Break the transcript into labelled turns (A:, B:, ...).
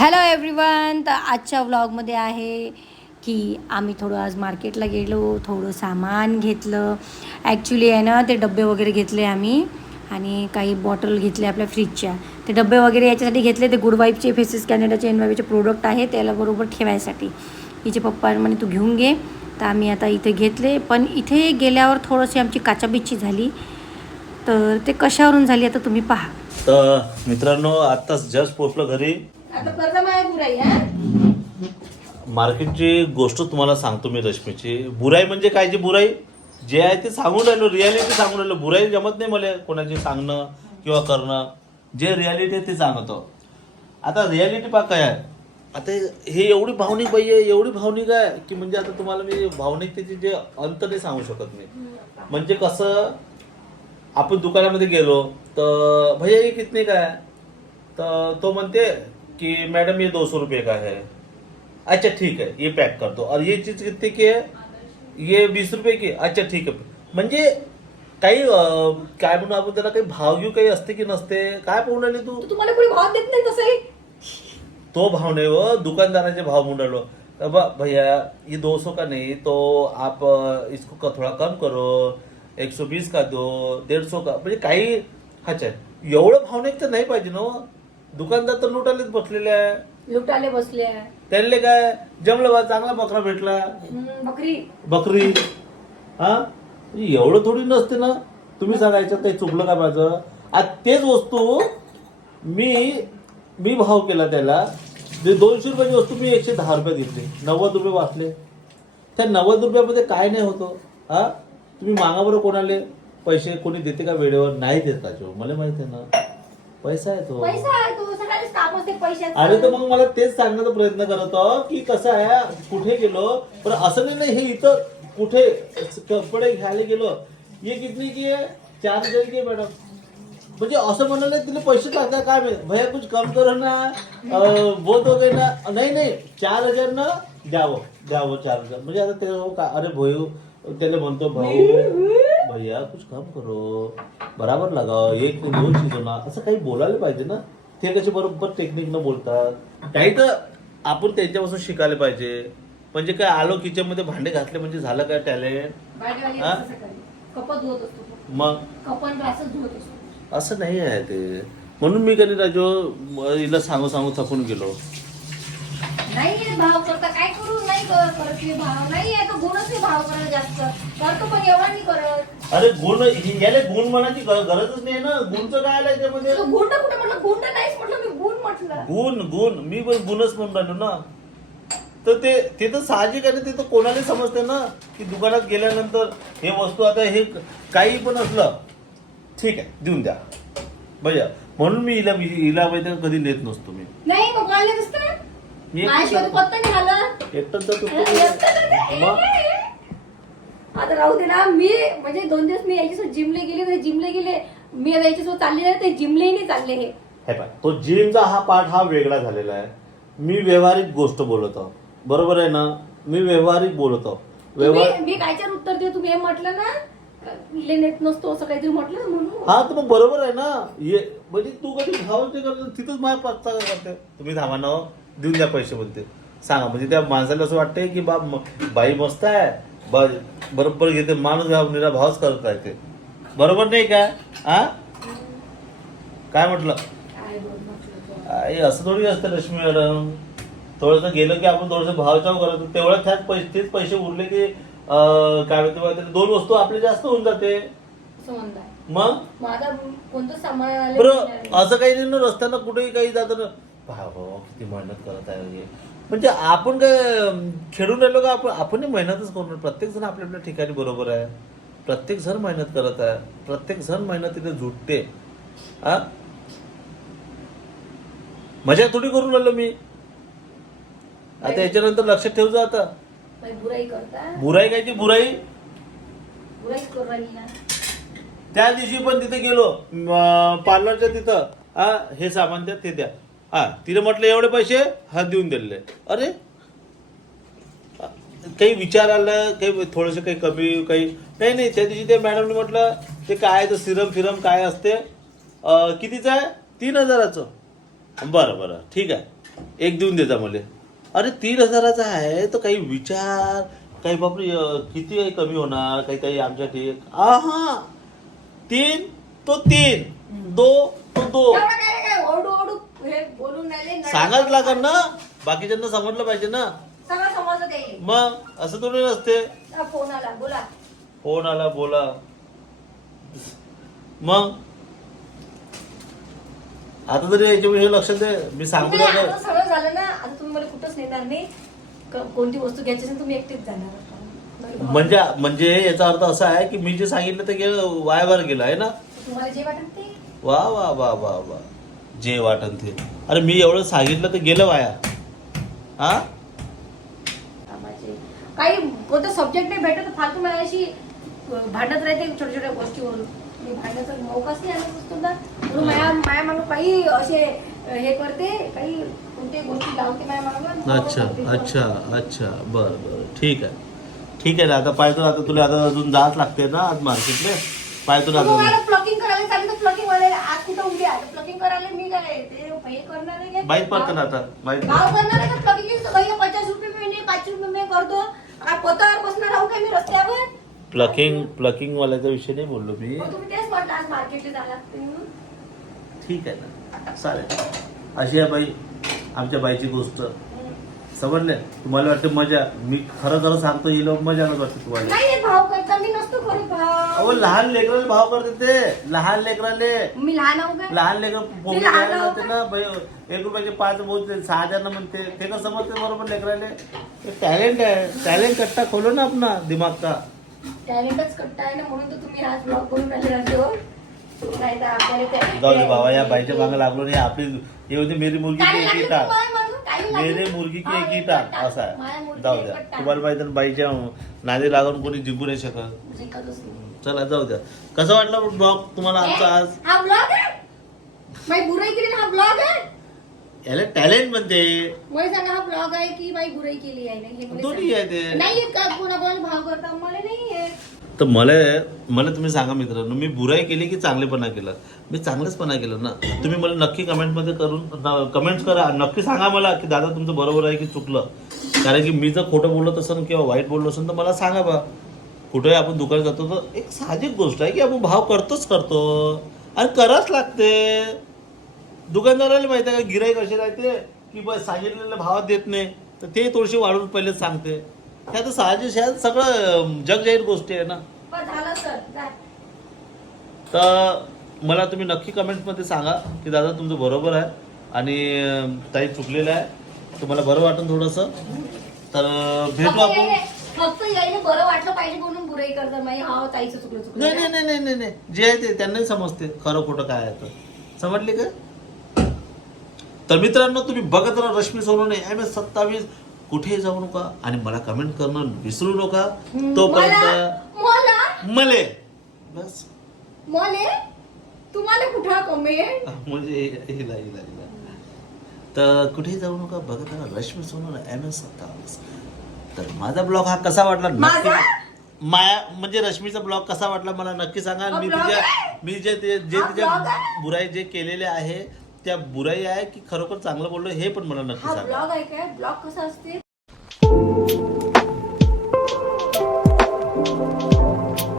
A: Hello everyone तर आजच्या व्लॉगमध्ये आहे की आम्ही थोडं आज मार्केटला गेलो थोडं सामान घेतलं. ॲक्च्युली आहे ना ते डबे वगैरे घेतले आम्ही आणि काही बॉटल घेतले आपल्या फ्रीजच्या ते डबे वगैरे याच्यासाठी घेतले. ते गुड वाईफचे फेसेस कॅनेडाचे एनवायचे प्रोडक्ट आहे त्याला बरोबर ठेवायसाठी. हिचे पप्पा म्हणे तू घेऊन घे. तर आम्ही आता इथे घेतले. पण इथे गेल्यावर थोडीशी आमची काचाबिच्ची झाली. तर ते कशावरून झाली आता तुम्ही पहा.
B: तर मित्रांनो आत्ताच जस्ट पोचलो घरी.
A: आता
B: मार्केटची गोष्ट तुम्हाला सांगतो मी रश्मीची. बुराई म्हणजे काय जी बुराई? जे आहे ते सांगून राहिलो रियालिटी सांगून राहिलो. बुराई जमत नाही मला कोणाची सांगणं किंवा करणं. जे रियालिटी आहे ते सांगतो. आता रियालिटी पा काय आहे. आता हे एवढी भावनिक बाई आहे एवढी भावनिक आहे की म्हणजे आता तुम्हाला मी भावनिकतेचे जे अंत नाही सांगू शकत नाही म्हणजे कसं आपण दुकानामध्ये गेलो तर भैया किती कितने काय तर तो म्हणते कि मैडम ये दो सौ रुपये का है। अच्छा ठीक है ये पैक कर दो। और ये चीज कितने की है? ये बीस रुपये की। अच्छा ठीक आहे म्हणजे काही अं, काय म्हणू आपण त्याला? काही भावगीव काही असते की नसते? काय पाहून राहिली तू?
A: तुम्हाला कोणी भाव देत नाही तसंही?
B: तो भाव नहीं वो दुकानदाराचे भाव बा भैया ये दो सौ का नहीं तो आप अ, इसको क- थोड़ा कम करो. एक सौ बीस का दो डेढ़ सौ का. म्हणजे काही अच्छा एवढं भावनिक तर नाही पाहिजे ना हो. दुकानदार तर लुटालेच बसलेले आहे.
A: लुटाले बसले आहे.
B: त्यांना काय जमलं बा चांगला बकरा भेटला.
A: हम्म, बकरी.
B: बकरी. हा? एवढं थोडी नसते ना? तुम्ही सांगायचं काही चुकलं का माझं? आज तेच वस्तू मी मी भाव केला त्याला. जे दोनशे रुपयाची वस्तू मी एकशे दहा रुपये घेतली. नव्वद रुपये वाचले. त्या नव्वद रुपयामध्ये काय नाही होतो. हा? तुम्ही मागा बरं कोणाले? पैसे कोणी देते का वेळेवर? नाही देत का जो मला माहिती आहे ना. पैसा आहे तो.
A: पैसा आहे तो सगळ्याच काम असते पैशाचं.
B: अरे तर मग मला तेच सांगण्याचा प्रयत्न करत आहो की कसं आहे कुठे गेलो? पण असं नाही नाही हे इथं कुठे कपडे घ्यायला गेलो? ये कितनी की आहे चार हजार की आहे मॅडम. म्हणजे असं म्हणाले तिला पैसे टाकता काय माहीत? भैया कुछ कम करो ना. अं, बहुत हो गए ना. नाही नाही चार हजार ना द्यावं द्यावं चार हजार. म्हणजे आता ते हो का अरे भाऊ त्याला म्हणतो भाऊ भैया कुछ कम करो। बराबर लगाओ एक नाही दोन चीज ना। असं काही बोलायला पाहिजे ना? ते कसे बरोबर टेक्निकनं बोलतात? काही तर आपण त्यांच्यापासून शिकायला पाहिजे. म्हणजे काय आलो किचनमध्ये भांडे घातले म्हणजे झालं काय टॅलेंट हा? मग? असं नाही आहे ते. म्हणून मी कधी राजो म- हिला सांगू सांगू थकून गेलो.
A: नाही भाव करता काय करू नाही कर- करत भाव नाही आहे तो गुणच नाही भाव करायला जास्त. करतो पण एवढा नाही करत.
B: अरे गुण हि- याला गुण म्हणायची ग- गरजच नाही ना. गुणचं काय आलं याच्यामध्ये
A: तो गुंड कुठे म्हटलं? गुंड नाहीच म्हटलं मी गुण म्हटलं.
B: गुण गुण. मी पण गुणच म्हणून राहिलो ना. तर ते ते तर साहजिक आहे ना ते तर कोणाला समजते ना की दुकानात गेल्यानंतर हे वस्तू आता हे काही पण असलं ठीक आहे देऊन द्या. भैया म्हणून मी हिला हिला माहिती कधी नेत नसतो मी.
A: नाही मग मला दिसत
B: मी
A: माझ्याशिवाय पत्ता नाही
B: एकटं मग?
A: आता राहू दे ना मी म्हणजे दोन दिवस मी याच्यासोबत जिमले गेले ते जिमले गेले. मी आता याच्यासोबत चालले ते जिमले नाही चालले हे.
B: हे पाय तो जिमचा हा पार्ट हा वेगळा झालेला आहे. मी व्यवहारिक गोष्ट बोलतो बरोबर आहे ना? मी व्यवहारिक बोलतो व्यवहार
A: तुम्ही- मी कायच्यावर उत्तर दे तुम्ही हे म्हटलं ना? ले नेत नसतो असं काहीतरी म्हटलं ना म्हणून.
B: हा तर मग बरोबर आहे ना? ये म्हणजे तू कधी भाव ते करतो तिथंच माझ्या पत्ता करते. तुम्ही थांबा ना हो, देऊन द्या पैसे बोलते सांगा म्हणजे त्या माणसाला असं वाटतंय की बा म- बाई मस्त आहे ब- बरोबर घेते माणूस भाव निरा भावच करत राहते बरोबर नाही काय हा काय म्हटलं?
A: तो.
B: आई असं थोडी असतं रश्मी मॅडम. थोडंसं गेलं की आपण थोडंसं भावचाव करतो. तेवढ्या त्यात पैसे तेच पैसे उरले की काय म्हणते दोन वस्तू आपले जास्त होऊन जाते. मग? असं काही नाही ना रस्त्यानं कुठेही काही जातं ना पहा भाऊ किती मेहनत करत आहे हे. म्हणजे आपण काय खेळून राहिलो का आपण? आपणही मेहनतच करून प्रत्येक जण आपल्या आपल्या ठिकाणी बरोबर आहे. प्रत्येक जण मेहनत करत आहे. प्रत्येक जण मेहनतीने झुटते हा? मजा थोडी करून राहिलो मी. आता याच्यानंतर लक्षात ठेव जा आता.
A: बुराई करता?
B: बुराई बुराई?
A: करू राहिली ना.
B: त्या दिवशी पण तिथे गेलो. पार्लरच्या तिथं. हा हे सामान द्या ते द्या. हा तिने म्हटलं एवढे पैसे? हा देऊन दिले अरे काही विचार आलं? काही थोडंसं काही कमी काही नाही नाही त्या दिवशी ते मॅडमने म्हटलं ते काय तर सिरम फिरम काय असते? कितीचं आहे? तीन हजाराचं. बरं बरं ठीक आहे. एक देऊन देता मला. अरे तीन हजाराचा आहे? तर काही विचार? काही बापरे अं, किती काही कमी होणार? काही काही आमच्या ठीक हा हा तीन? तो तीन. दो? तो दो. सांगाच लागल ना? बाकीच्यांना समजलं पाहिजे ना?
A: सगळं समजलं ते.
B: मग असं थोडी नसते.
A: फोन आला बोला.
B: फोन आला बोला. मग? आता तरी याच्याविषयी लक्ष दे मी सांगतो
A: नाही, सगळं झालं ना आता तुम्ही मला कुठंच नेणार नाही. क- कोणती वस्तू घ्यायची असेल तुम्ही एकटेच जाणार. बरोबर.
B: म्हणजे म्हणजे याचा अर्थ असा आहे की मी जे सांगितलं ते वायावर गेलं आहे ना?
A: तुम्हाला जे वाटत ते.
B: वा वा वा वा वा. जे वाटन ते. अरे मी एवढं सांगितलं तर गेलं वाया. हा?
A: कामाचे. काही कोणतं सब्जेक्ट नाही भेटत तर फालतू माझ्याशी भांडत राहते छोट्या छोट्या गोष्टीवरून. मी भांडण्याचा मौकाच नाही आणत असतो ना म्हणून माया माया काही असे हे करते काही कोणत्याही गोष्टी लावते माया
B: अच्छा अच्छा अच्छा. बरं बरं. ठीक आहे. ठीक आहे ना आता पाहतो आता तुला आता अजून जाच लागते ना आज मार्केटला पाहतो ना
A: तुम्हाला
B: आता
A: प्लकिंग करायला सांगितलं प्लकिंग वाले करायला मी काय ते हे करणार आहे काय?
B: बाईक पडतं ना आता बाईक
A: भाव करणार आहे का प्लकिंग भैया पचास रुपये महिने पाच रुपये मी करतो. काय पोतावर बसणार आहो काय मी रस्त्यावर?
B: प्लकिंग प्लकिंग वाल्याचा विषय नाही बोललो मी.
A: मग तुम्ही तेच म्हटलं आज मार्केटला जायला. लागते म्हणून.
B: ठीक आहे ना. चालेल. अशी आहे बाई आमच्या बाईची गोष्ट. समजले तुम्हाला वाटते मजा? मी खरं खरं सांगतो ही लोक मजा वाटते तुम्हाला.
A: नाही हे भाव करता मी नसतो करत भाव.
B: अहो लहान लेकराला भाव करते ते. लहान लेकराले.
A: मी लहान आहो काय
B: लहान लेकर
A: लहान आहो
B: जाते ना बाई, एक रुपयाचे पाच बोलते सहा हजार म्हणते. ते कसं समजते बरोबर लेकराले? टॅलेंट आहे. टॅलेंट कट्टा खोलो ना अपना दिमाग का?
A: टॅलेंटच कट्टा आहे ना म्हणून तर तुम्ही आज ब्लॉग करून आले राहतो नाही तर आपल्याला ते-
B: जाऊ दे बाबा या बाईच्या मागे लागलो नाही आपली ये होती मेरी मुलगी मेरे मुलगी की एक ही टाक. असं आहे जाऊ द्या. तुम्हाला माहिती आहे बाईच्या नादी लागून कोणी जिंकू नाही शकत. चला जाऊ द्या कसं वाटलं ब्लॉग तुम्हाला आमचा आज
A: हा ब्लॉग आहे माई बुराई केली ना हा ब्लॉग आहे
B: याला टॅलेंट म्हणते
A: मला सांगा हा ब्लॉग आहे की माई बुराई केली आहे हे मला
B: दोन्ही आहे ते.
A: नाही का भाव करता मला नाही.
B: तर मला मला तुम्ही सांगा मित्रांनो मी बुराई केली की चांगलेपणा केला? मी चांगलेचपणा केलं ना? तुम्ही मला नक्की कमेंटमध्ये करून कमेंट्स करा. नक्की सांगा मला की दादा तुमचं बरोबर आहे की चुकलं? कारण की मी जर खोटं बोलत असेल किंवा वाईट बोललो असेल तर मला सांगा बा. कुठेही आपण दुकानात जातो तर एक साहजिक गोष्ट आहे की आपण भाव करतोच करतो. आणि करावंच लागते. दुकानदाराला माहिती आहे का गिराईक असे राहते की बस सांगितलेल्या भावात देत नाही. तर ते थोडीशी वाढवून पहिलेच सांगते. ह्या तर साहजिक ह्या सगळं जग जाहीर गोष्टी आहे ना.
A: बरं झालं सर. जा.
B: तर मला तुम्ही नक्की कमेंटमध्ये सांगा की दादा तुमचं बरोबर आहे आणि अं, ताई चुकलेलं आहे. तुम्हाला बरं वाटेल थोडंसं? तर अं, भेटू आपण.
A: यायले- फक्त यायला बरं वाटलं पाहिजे म्हणून बुराई करता माई हा ताईचं चुकलं चुकलं.
B: नाही नाही नाही नाही नाही. नाही जे आहे ते त्यांनाही समजते खरं खोटं काय आहे तर. समजले का? तर मित्रांनो तुम्ही बघत राहा रश्मी सोनवणे एम एस सत्तावीस कुठे जाऊ नका आणि मला कमेंट करणं विसरू नका. तोपर्यंत
A: मला
B: मले? बस.
A: मले? तुम्हाला कुठं कमेंट
B: म्हणजे हिला हिला हिला. तर कुठे जाऊ नका बघत राहा रश्मी सोनवणे एम एस तर माझा ब्लॉग हा कसा वाटला? नक्की
A: माझा?
B: माया म्हणजे रश्मीचा ब्लॉग कसा वाटला मला नक्की सांगा. मी तिच्या
A: आहे?
B: मी जे जे तिच्या? बुराई जे केलेले आहे त्या बुराई आहे की खरोखर चांगलं बोललो हे पण मला नक्की सांगा.
A: ब्लॉग आहे काय? ब्लॉग कसा असते?